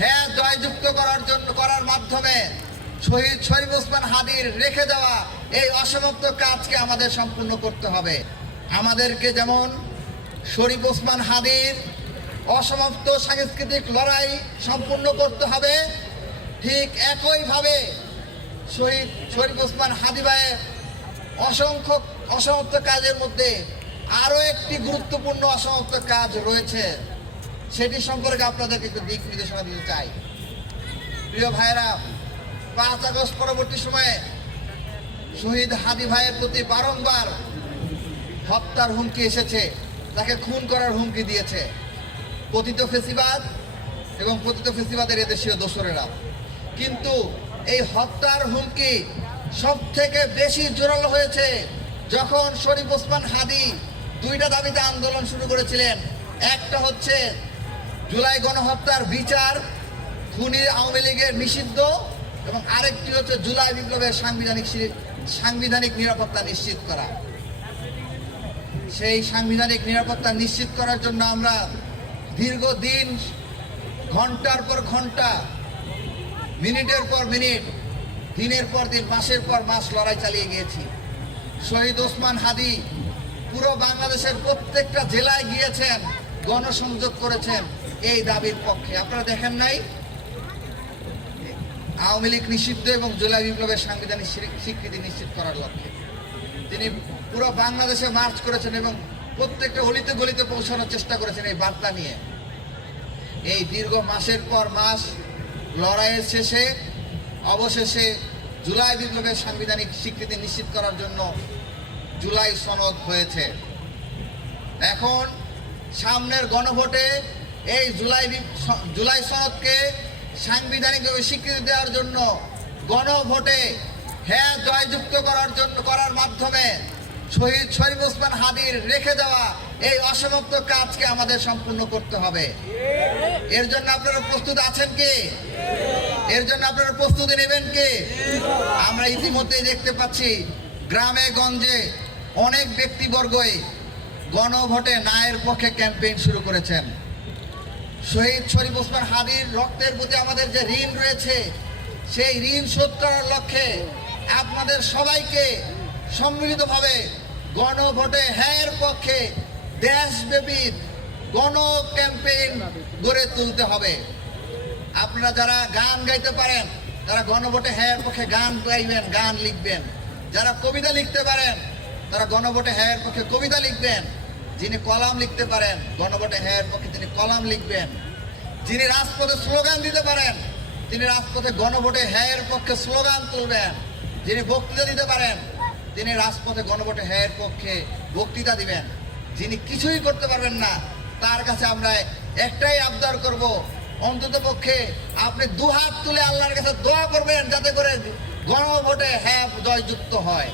হ্যাঁ জয়যুক্ত করার মাধ্যমে শহীদ শরীফ ওসমান হাদির রেখে দেওয়া এই অসমাপ্ত কাজকে আমাদের সম্পূর্ণ করতে হবে। আমাদেরকে যেমন শরীফ ওসমান হাদির অসমাপ্ত সাংস্কৃতিক লড়াই সম্পূর্ণ করতে হবে, ঠিক একইভাবে শহীদ শরীফ ওসমান হাদি ভাইয়ের অসংখ্য অসমাপ্ত কাজের মধ্যে আরও একটি গুরুত্বপূর্ণ অসমাপ্ত কাজ রয়েছে, সেটি সম্পর্কে আপনাদেরকে একটু দিক নির্দেশনা দিতে চাই। প্রিয় ভাইয়েরা, 5 আগস্ট পরবর্তী সময়ে শহীদ হাদি ভাইয়ের প্রতি বারংবার হত্যার হুমকি এসেছে, তাকে খুন করার হুমকি দিয়েছে পতিত ফেসিবাদ এবং পতিত ফেসিবাদের এদেশীয় দোসরেরা। কিন্তু এই হত্যার হুমকি সব থেকে বেশি জোরালো হয়েছে যখন শরীফ ওসমান হাদি 2টা দাবিতে আন্দোলন শুরু করেছিলেন। একটা হচ্ছে জুলাই গণহত্যার বিচার, খুনি আওয়ামী লীগের নিষিদ্ধ, এবং আরেকটি হচ্ছে জুলাই বিপ্লবের সাংবিধানিক নিরাপত্তা নিশ্চিত করা। সেই সাংবিধানিক নিরাপত্তা নিশ্চিত করার জন্য আমরা দীর্ঘদিন ঘন্টার পর ঘন্টা, মিনিটের পর মিনিট, দিনের পর দিন, মাসের পর মাস লড়াই চালিয়ে গিয়েছি। শহীদ ওসমান হাদি পুরো বাংলাদেশের প্রত্যেকটা জেলায় গিয়েছেন, গণসংযোগ করেছেন এই দাবির পক্ষে। আপনারা দেখেন নাই? আওয়ামী লীগ নিষিদ্ধ এবং জুলাই বিপ্লবের সাংবিধানিক স্বীকৃতি নিশ্চিত করার লক্ষ্যে তিনি পুরো বাংলাদেশে মার্চ করেছেন এবং প্রত্যেকটা অলিতে গলিতে পৌঁছানোর চেষ্টা করেছেন এই বার্তা নিয়ে। এই দীর্ঘ মাসের পর মাস লড়াইয়ের শেষে অবশেষে জুলাই বিপ্লবের সাংবিধানিক স্বীকৃতি নিশ্চিত করার জন্য জুলাই সনদ হয়েছে। এখন সামনের গণভোটে এই জুলাই সনদকে সাংবিধানিকভাবে স্বীকৃতি দেওয়ার জন্য গণভোটে হ্যাঁ জয়যুক্ত করার মাধ্যমে শহীদ শরীফ ওসমান হাদির রেখে দেওয়া এই অসমাপ্ত কাজকে আমাদের সম্পূর্ণ করতে হবে। এর জন্য আপনারা প্রস্তুত আছেন কি? এর জন্য আপনারা প্রস্তুতি নেবেন কি? আমরা ইতিমধ্যেই দেখতে পাচ্ছি গ্রামে গঞ্জে অনেক ব্যক্তিবর্গই গণভোটে নায়ের পক্ষে ক্যাম্পেইন শুরু করেছেন। শহীদ শরীফ ওসমান হাদির রক্তের প্রতি আমাদের যে ঋণ রয়েছে, সেই ঋণ শোধ করার লক্ষ্যে আপনাদের সবাইকে সম্মিলিতভাবে গণভোটে হ্যাঁর পক্ষে দেশব্যাপী গণ ক্যাম্পেইন গড়ে তুলতে হবে। আপনারা যারা গান গাইতে পারেন তারা গণভোটে হ্যাঁর পক্ষে গান গাইবেন, গান লিখবেন। যারা কবিতা লিখতে পারেন তারা গণভোটে হ্যাঁর পক্ষে কবিতা লিখবেন। যিনি কলাম লিখতে পারেন গণভোটে হ্যাঁর পক্ষে তিনি কলাম লিখবেন। যিনি রাজপথে স্লোগান দিতে পারেন তিনি রাজপথে গণভোটে হ্যাঁর পক্ষে স্লোগান তুলবেন। যিনি বক্তৃতা দিতে পারেন তিনি রাজপথে গণভোটে হ্যাঁর পক্ষে বক্তৃতা দিবেন। যিনি কিছুই করতে পারবেন না তার কাছে আমরা একটাই আবদার করব, অন্তত পক্ষে আপনি দুহাত তুলে আল্লাহর কাছে দোয়া করবেন যাতে করে গণভোটে হ্যাঁ জয়যুক্ত হয়।